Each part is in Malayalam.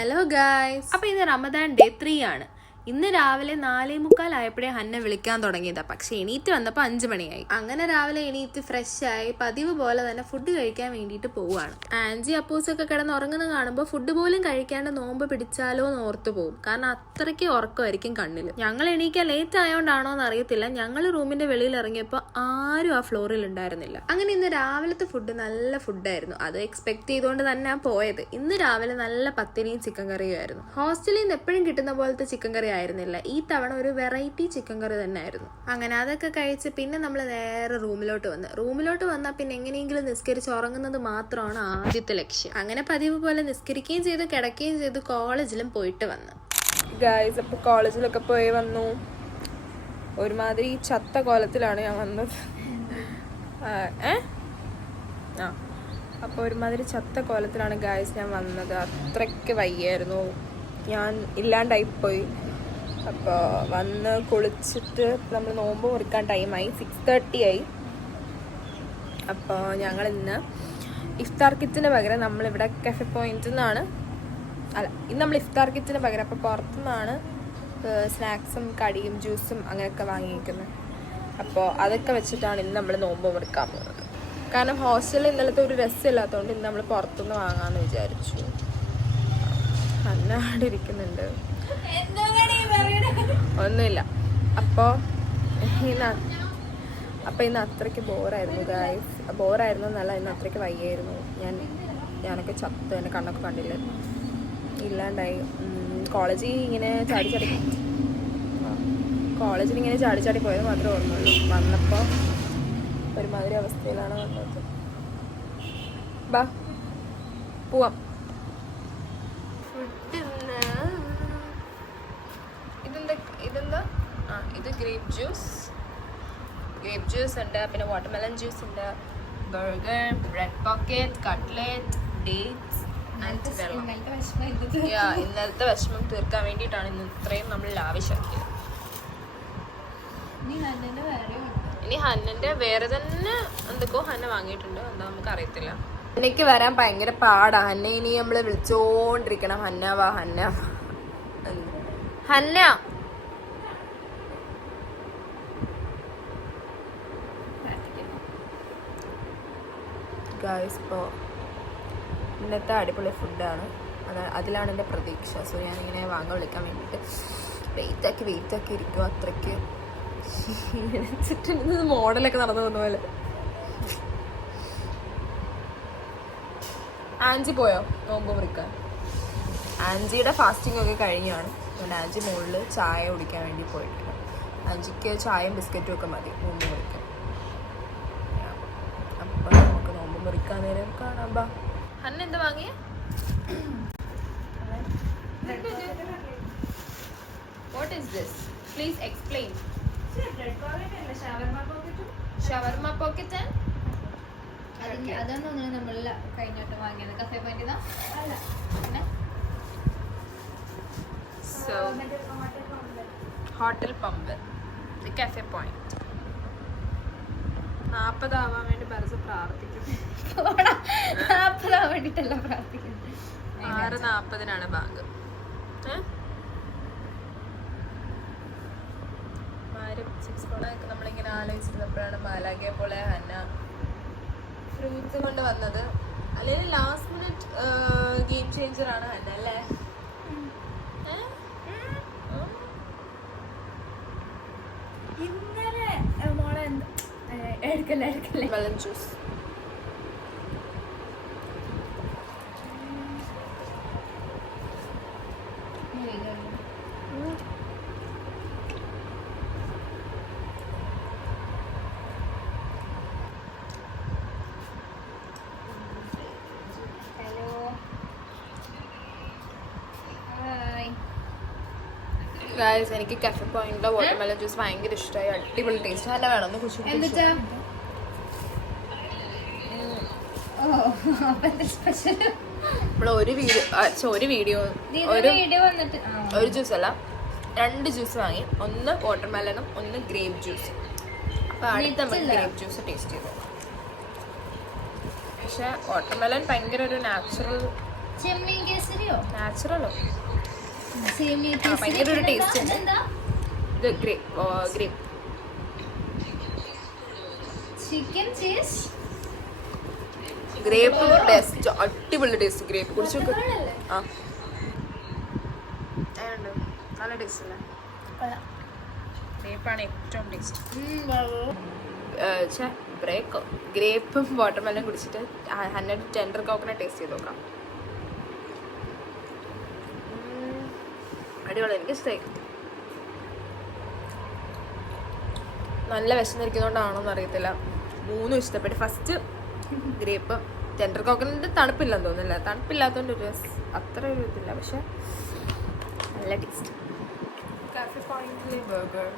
Hello guys. അപ്പോൾ ഇത് റമദാൻ ഡേ 3 ആണ്. ഇന്ന് രാവിലെ 4:45 ആയപ്പോഴേ ഹന്ന വിളിക്കാൻ തുടങ്ങിയതാ. പക്ഷെ എണീറ്റ് വന്നപ്പോൾ 5 മണിയായി. അങ്ങനെ രാവിലെ എണീറ്റ് ഫ്രഷായി പതിവ് പോലെ തന്നെ ഫുഡ് കഴിക്കാൻ വേണ്ടിയിട്ട് പോവുകയാണ്. ആൻജി അപ്പൂസൊക്കെ കിടന്ന് ഉറങ്ങുന്നത് കാണുമ്പോൾ ഫുഡ് പോലും കഴിക്കാണ്ട് നോമ്പ് പിടിച്ചാലോ എന്ന് ഓർത്തു പോകും. കാരണം അത്രയ്ക്ക് ഉറക്കമായിരിക്കും കണ്ണിൽ. ഞങ്ങൾ എണീക്കാൻ ലേറ്റ് ആയതുകൊണ്ടാണോ എന്ന് അറിയത്തില്ല, ഞങ്ങൾ റൂമിന്റെ വെളിയിൽ ഇറങ്ങിയപ്പോൾ ആരും ആ ഫ്ലോറിൽ ഉണ്ടായിരുന്നില്ല. അങ്ങനെ ഇന്ന് രാവിലത്തെ ഫുഡ് നല്ല ഫുഡായിരുന്നു. അത് എക്സ്പെക്ട് ചെയ്തുകൊണ്ട് തന്നെ പോയത്. ഇന്ന് രാവിലെ നല്ല പത്തിരിയും ചിക്കൻ കറിയും ആയിരുന്നു. ഹോസ്റ്റലിൽ നിന്ന് എപ്പോഴും കിട്ടുന്ന പോലത്തെ ചിക്കൻ കറി ആയിരുന്നില്ല. ഈ തവണ ഒരു വെറൈറ്റി ചിക്കൻ കറി തന്നെ ആയിരുന്നു. അങ്ങനെ അതൊക്കെ കഴിച്ച് പിന്നെ നമ്മൾ നേരെ റൂമിലോട്ട് വന്നാൽ പിന്നെ എങ്ങനെയെങ്കിലും നിസ്കരിച്ച് ഉറങ്ങുന്നത് മാത്രമാണ് ആദ്യത്തെ ലക്ഷ്യം. അങ്ങനെ പതിവ് പോലെ നിസ്കരിക്കുകയും ചെയ്തു, കിടക്കുകയും ചെയ്തു, കോളേജിലും പോയിട്ട് വന്നു. ഗായ്സ്, അപ്പോൾ കോളേജിലൊക്കെ പോയി വന്നു. ഒരുമാതിരി ചത്ത കോലത്തിലാണ് ഞാൻ വന്നത്. അപ്പോൾ ഒരുമാതിരി ചത്ത കോലത്തിലാണ് ഗായ്സ് ഞാൻ വന്നത്. അത്രയ്ക്ക് വയ്യായിരുന്നു, ഞാൻ ഇല്ലാണ്ടായിപ്പോയി. അപ്പോൾ വന്ന് കുളിച്ചിട്ട് നമ്മൾ നോമ്പ് മുറിക്കാൻ ടൈമായി. 6:30 ആയി. അപ്പോൾ ഞങ്ങൾ ഇന്ന് ഇഫ്താർ കിറ്റിന് പകരം നമ്മളിവിടെ കഫേ പോയിന്റിൽ നിന്നാണ്, ഇന്ന് നമ്മൾ ഇഫ്താർ കിറ്റിന് പകരം അപ്പോൾ പുറത്തുനിന്നാണ് സ്നാക്സും കടിയും ജ്യൂസും അങ്ങനെയൊക്കെ വാങ്ങിയിരിക്കുന്നത്. അപ്പോൾ അതൊക്കെ വെച്ചിട്ടാണ് ഇന്ന് നമ്മൾ നോമ്പ് മുറിക്കാൻ പോകുന്നത്. കാരണം ഹോസ്റ്റലിൽ ഇന്നലത്തെ ഒരു രസമില്ലാത്തതുകൊണ്ട് ഇന്ന് നമ്മൾ പുറത്തുനിന്ന് വാങ്ങാമെന്ന് വിചാരിച്ചു. അന്നാടെ ഇരിക്കുന്നുണ്ട്, ഒന്നുമില്ല. അപ്പോൾ ഇന്ന് അത്രയ്ക്ക് ബോറായിരുന്നു ഗായ്സ്. ബോറായിരുന്നു എന്നല്ല, ഇന്ന് അത്രയ്ക്ക് വയ്യായിരുന്നു. ഞാനൊക്കെ ചത്ത്, എൻ്റെ കണ്ണൊക്കെ കണ്ടില്ല, ഇല്ലാണ്ടായി. കോളേജിൽ ഇങ്ങനെ ചാടി പോയത് മാത്രമേ ഓർമ്മയുള്ളൂ. വന്നപ്പോൾ ഒരുമാതിരി അവസ്ഥയിലാണ് വന്നത്. ബാ പോവാം. ഇതെന്താ? ഇത് ഗ്രേപ്പ് ജ്യൂസ് ഉണ്ട്, പിന്നെ വാട്ടർമെലൺ ജ്യൂസ് ഉണ്ട്, burger, bread pocket, cutlet, dates and വെള്ളം. ഇന്നലത്തെ വിഷമം തീർക്കാൻ വേണ്ടിയിട്ടാണ് ഇന്ന് ഇത്രയും നമ്മൾ ലാവിശാക്കിയത്. ഇനി ഹന്നന്റെ വേറെ തന്നെ എന്തൊക്കെയോ ഹന്ന വാങ്ങിയിട്ടുണ്ട്, എന്താ നമുക്ക് അറിയത്തില്ല. ഹന്നയ്ക്ക് വരാൻ ഭയങ്കര പാടാ. ഹന്ന ഇനി നമ്മള് വിളിച്ചോണ്ടിരിക്കണം, ഹന്ന വാ ഹന്ന ഹന്ന. ഗായ്സ്, ഇപ്പോൾ ഇന്നത്തെ അടിപൊളി ഫുഡാണ്, അതിലാണ് എൻ്റെ പ്രതീക്ഷ. സോ ഞാനിങ്ങനെ വിളിക്കാൻ വേണ്ടിയിട്ട് വെയിറ്റ് ആക്കി ഇരിക്കും. അത്രയ്ക്ക് ചുറ്റും മോഡലൊക്കെ നടന്നു പോകുന്ന പോലെ. ആൻജി പോയോ നോമ്പ് മുറിക്കാൻ? ആൻജിയുടെ ഫാസ്റ്റിംഗ് ഒക്കെ കഴിഞ്ഞാണ്. അതുകൊണ്ട് ആൻജി മുകളിൽ ചായ കുടിക്കാൻ വേണ്ടി പോയിട്ടുണ്ട്. ആൻജിക്ക് ചായയും ബിസ്ക്കറ്റും ഒക്കെ മതി നോമ്പ് മുറിക്കാൻ. അപ്പം നമുക്ക് നോമ്പ് മുറിക്കാൻ നേരം കാണാം. ബാ. ഹന്ന എന്താ വാങ്ങിയ? What is this? Please explain. Shawarma pocket. അതൊന്നും നമ്മൾ കഴിഞ്ഞോട്ട് വാങ്ങിയത് cafe point. So hotel pump, cafe point. 40 ആവാൻ വേണ്ടി പരസ്യ പ്രാർത്ഥിക്കുന്നു. 40 ആവാൻ വേണ്ടിട്ടല്ല പ്രാർത്ഥിക്കുന്നത്. 6:40 ബാങ്ക്. നമ്മളിങ്ങനെ ആലോചിച്ചിരുന്നപ്പോഴാണ് മാലാഖയെ പോലെ ഹന്ന ഫ്രൂട്ട്സ് കൊണ്ട് വന്നത്. അല്ലെങ്കിൽ ലാസ്റ്റ് മിനിറ്റ് ഗെയിം ചേഞ്ചർ ആണ് ഹന്ന അല്ലേ? ഇന്നലെ മോളെ എടുക്കല്ലേ മെലൺ ജ്യൂസ്. ഗായ്സ്, എനിക്ക് കഫേ പോയിന്റിലെ വാട്ടർമെലൺ ജ്യൂസ് ഭയങ്കര ഇഷ്ടമായി. അടിപൊളി ടേസ്റ്റ്. നല്ല വേണം ഒന്ന് കുറിച്ച് ഒരു ജ്യൂസ് അല്ല, 2 ജ്യൂസ് വാങ്ങി. ഒന്ന് വാട്ടർമെലണും ഒന്ന് ഗ്രേപ്പ് ജ്യൂസ്. അപ്പൊ അടുത്ത ഗ്രേപ്പ് ജ്യൂസ് ടേസ്റ്റ് ചെയ്തു. പക്ഷെ വാട്ടർമെലൺ ഭയങ്കര ഒരു നാച്ചുറൽ ചെമ്മീൻ കേസരിയോ നാച്ചുറലോ സേമിയ ഭയങ്കര ഒരു ടേസ്റ്റ് ഉണ്ട്. ഇത് grape chicken cheese grape taste, അടിപൊളി ടേസ്റ്റ്. ഗ്രേപ്പ് കുടിച്ചു നോക്ക്. ആ നല്ല ടേസ്റ്റ് അല്ലേ? ഗ്രേപ്പാണ് ഏറ്റവും ടേസ്റ്റ്. ഗ്രേപ്പും വാട്ടർമെലനും കുടിച്ചിട്ട് ഹന്നയുടെ ടെൻഡർ കോക്കനട്ട് ടേസ്റ്റ് ചെയ്ത് നോക്കാം. അടിപൊളി, എനിക്ക് ഇഷ്ടമായി. നല്ല വിശന്നിരിക്കുന്നതുകൊണ്ടാണോന്ന് അറിയത്തില്ല, മൂന്നും ഇഷ്ടപ്പെട്ടു. ഫസ്റ്റ് ഗ്രേപ്പ്, ടെൻഡർ കോക്കനട്ട് തണുപ്പില്ലെന്ന് തോന്നുന്നില്ല, തണുപ്പില്ലാത്തതുകൊണ്ട് ഒരു അത്ര ഒരു ഇതില്ല, പക്ഷെ നല്ല ടേസ്റ്റ്. കാഫെ പോയിന്റിലെ ബർഗർ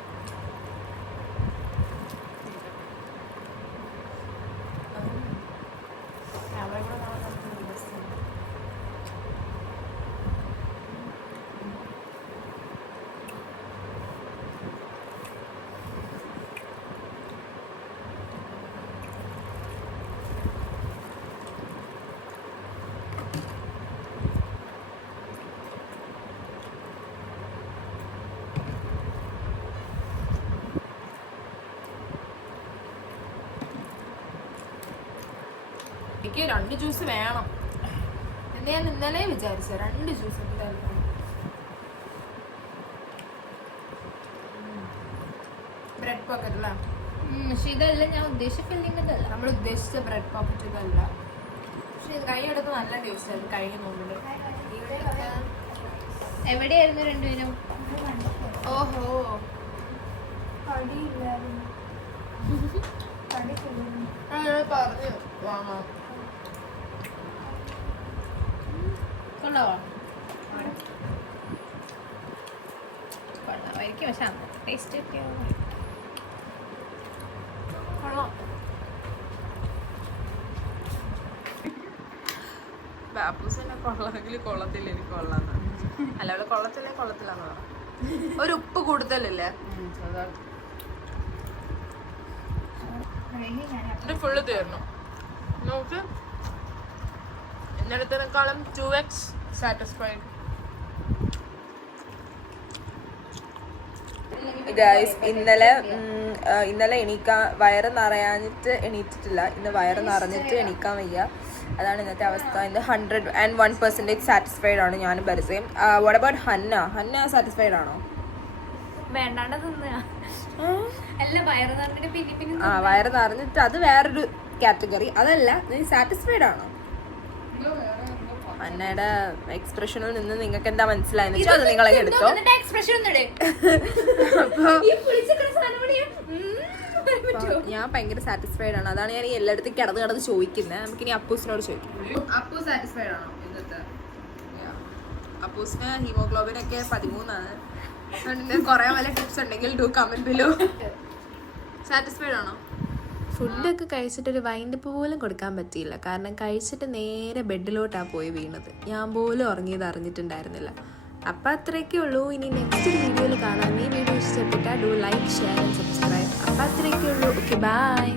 എനിക്ക് 2 ജ്യൂസ് വേണം എന്ന് ഞാൻ ഇന്നലെ വിചാരിച്ച. 2 ജ്യൂസ് എന്തായാലും. ബ്രെഡ് പോക്കറ്റ് അല്ല, പക്ഷെ ഇതല്ല ഞാൻ ഉദ്ദേശിച്ച ഫില്ലിംഗ് ഇതല്ല. നമ്മൾ ഉദ്ദേശിച്ച ബ്രെഡ് പോക്കറ്റ് ഇതല്ല. പക്ഷെ ഇത് കൈയെടുത്ത് നല്ല ടേസ്റ്റ് ആയിരുന്നു കഴിഞ്ഞ നോമ്പില്. എവിടെയായിരുന്നു രണ്ടുപേരും? ഓഹോ, പറഞ്ഞു വാങ്ങാം. കൊള്ളാവോ? കൊള്ളാമായിരിക്കും, പക്ഷെ ടേസ്റ്റ് കൊള്ളാം. ബാപ്പൂസിനെ കൊള്ളാമെങ്കിൽ കൊള്ളത്തില്ല, എനിക്ക് കൊള്ളാന്ന്. അല്ല, അവള് കൊള്ളത്തില്ലേ കൊള്ളത്തില്ലാന്ന് പറ. ഒരു ഉപ്പ് കൂടുതലല്ലേ? ഇത് ഫുള്ള് തീർന്നു. നോക്ക്, ഇന്നലത്തേക്കാളും 2x സാറ്റിസ്ഫൈഡ്. ഗൈസ്, ഇന്നലെ വയറ് നിറയാഞ്ഞിട്ട് എണീറ്റിട്ടില്ല. ഇന്ന് വയറ് നിറഞ്ഞിട്ട് എണീക്കാൻ വയ്യ. അതാണ് ഇന്നത്തെ അവസ്ഥ. ഇന്ന് 101% സാറ്റിസ്ഫൈഡ് ആണ് ഞാനും ബർസയും. വാട്ട് അബൌട്ട് ഹന്ന സാറ്റിസ്ഫൈഡ് ആണോ? വേണ്ടാണ്ട് തിന്നുക അല്ല, വയറ് നിറഞ്ഞിട്ട് പിന്നെ വയറ് നിറഞ്ഞിട്ട് അത് വേറൊരു കാറ്റഗറി. അതല്ല, നീ സാറ്റിസ്ഫൈഡ് ആണോ? ഹന്നയുടെ എക്സ്പ്രഷനിൽ നിന്ന് നിങ്ങൾക്ക് എന്താ മനസ്സിലായെന്ന് വെച്ചാൽ അത് നിങ്ങളെ എടുത്തോ. ഞാൻ ഭയങ്കര സാറ്റിസ്ഫൈഡ് ആണ്. അതാണ് ഞാൻ എല്ലായിടത്തും കിടന്ന് ചോദിക്കുന്നത്. നമുക്കിനി അപ്പൂസിനോട് ചോദിക്കാം. അപ്പു സാറ്റിസ്ഫൈഡ് ആണോ ഇന്നത്തെ? അപ്പൂസിന് ഹീമോഗ്ലോബിൻ ഒക്കെ 13 ആണ്. കുറെ വല്ല ടിപ്സ് ഉണ്ടെങ്കിൽ ഡു കമന്റ് ബിലോ. സാറ്റിസ്ഫൈഡ് ആണോ? ഫുഡൊക്കെ കഴിച്ചിട്ടൊരു വൈൻഡപ്പ് പോലും കൊടുക്കാൻ പറ്റിയില്ല. കാരണം കഴിച്ചിട്ട് നേരെ ബെഡിലോട്ടാണ് പോയി വീണത്. ഞാൻ പോലും ഉറങ്ങിയത് അറിഞ്ഞിട്ടുണ്ടായിരുന്നില്ല. അപ്പം അത്രയൊക്കെ ഉള്ളൂ. ഇനി നെക്സ്റ്റ് ഒരു വീഡിയോയിൽ കാണാം. ഈ വീഡിയോ ഇഷ്ടപ്പെട്ടാൽ do like, share and subscribe. അപ്പം അത്രയൊക്കെ ഉള്ളൂ. Okay, by.